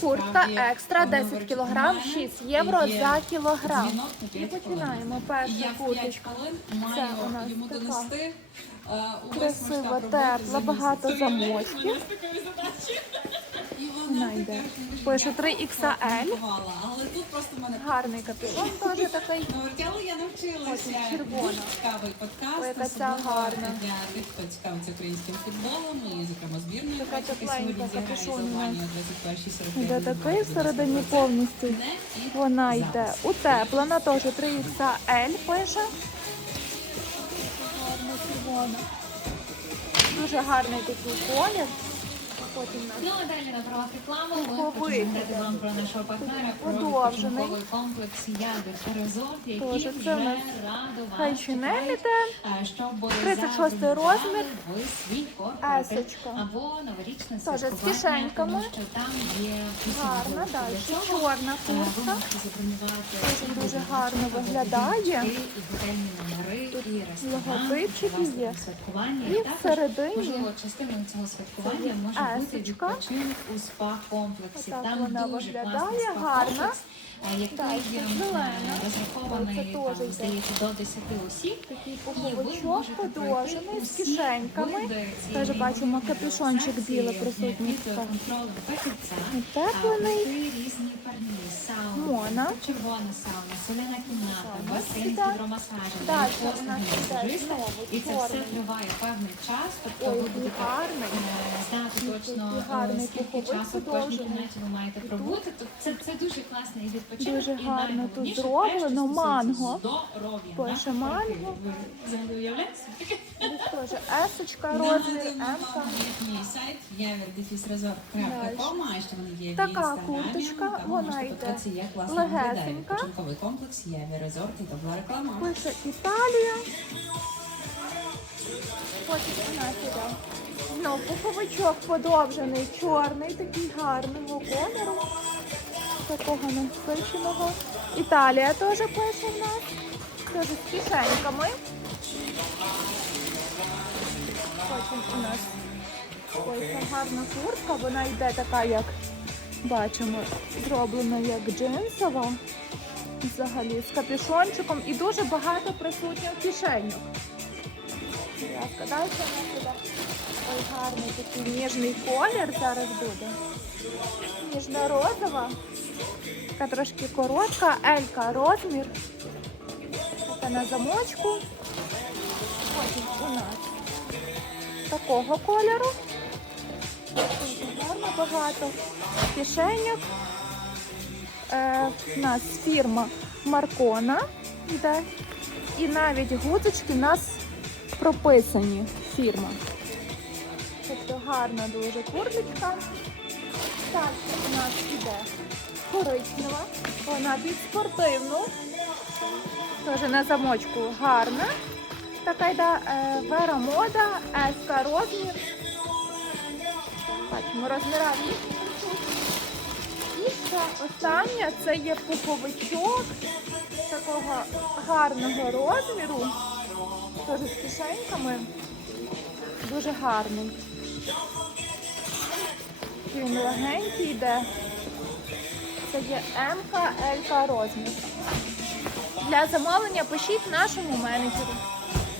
Куртка екстра 10 говорить, кг, 6 євро за кілограм. І починаємо. Перша 5 курточка. Це у нас така е, Красива, тепла, багато замочків. І Вона вона йде. така, Пише 3XL. коментувала, Але тут просто в мене Гарний капюшон теж такий. Червона. Цікавий подкаст. Особливо. Для тих, хто цікавиться українським футболом і, зокрема, збірною. Така тепленька, зіграє капюшон нас. О 21:45 такий всередині повністю. Вона йде утеплена, теж 3XL пише. Червона. Дуже гарний такий колір. Ну а далі на правах реклами ми хочемо вам про нашого партнера про Подовжений. комплекс Ягод Резорт, який вже а, щоб 36 забудували розмір. ви свій корпоратив або новорічне Теж з кишеньками. тому що там є Гарна, далі. Чорна куртка. Дуже дуже гарно виглядає. логотипчики є. святкування. І всередині Можливо, частиною цього святкування може бути есочка. відпочинок у спа-комплексі. Отак Там вона дуже виглядає, гарна. спа-комплекс, е, який Далі е, зелена. розрахований, Це теж там, йде. здається, до 10 осіб. Такий пуховичок подовжений з кишеньками. Теж бачимо капюшончик білий присутній. під контролем. Утеплений. Різні парні, сауни, Мона. червона сауна, соляна кімната, Сауна. басейн з Іде. гідромасажем, Далі у нас іде знову І це все чорний. триває певний час, тобто Ой, ви будете гарний. е, знати точно е, гарний скільки часу в кожній кімнаті ви маєте пробути. Тобто це, це дуже класний відпочинок. Дуже і гарно тут зроблено, манго. Здоров'я. Пише манго. Ви взагалі уявляєте? Есочка, розмір, емка. вам сайт а ще вони є в Така інстаграмі. курточка, Там вона можете йде подивитися, як власне виглядає легесенька. відпочинковий комплекс Яві Резорт і добра реклама. Пише Італія. Потім у нас іде. Знов пуховичок подовжений, чорний, такий гарного кольору. Такого насиченого. Італія теж пише в нас. Теж з кишеньками. Потім у нас ось ця гарна куртка, вона йде така, як бачимо, зроблена як джинсова взагалі з капюшончиком і дуже багато присутніх кишеньок. Будь ласка, у нас іде ой, гарний такий ніжний колір зараз буде. Ніжно-розова. Така трошки коротка, Елька розмір. Така на замочку. Потім у нас такого кольору. Гарно багато кишеньок. Е, у нас фірма Маркона йде. І навіть гудзички в нас прописані фірма. Тобто гарна дуже курточка. Так, у нас іде коричнева. Вона під спортивну. Теж на замочку гарна. Така йде е, Вера Мода, СК розмір. Бачимо, розміра і ще останнє це є пуховичок такого гарного розміру. Теж з кишеньками. Дуже гарний. Він легенький йде. Це є МК, ЛК розмір. Для замовлення пишіть нашому менеджеру.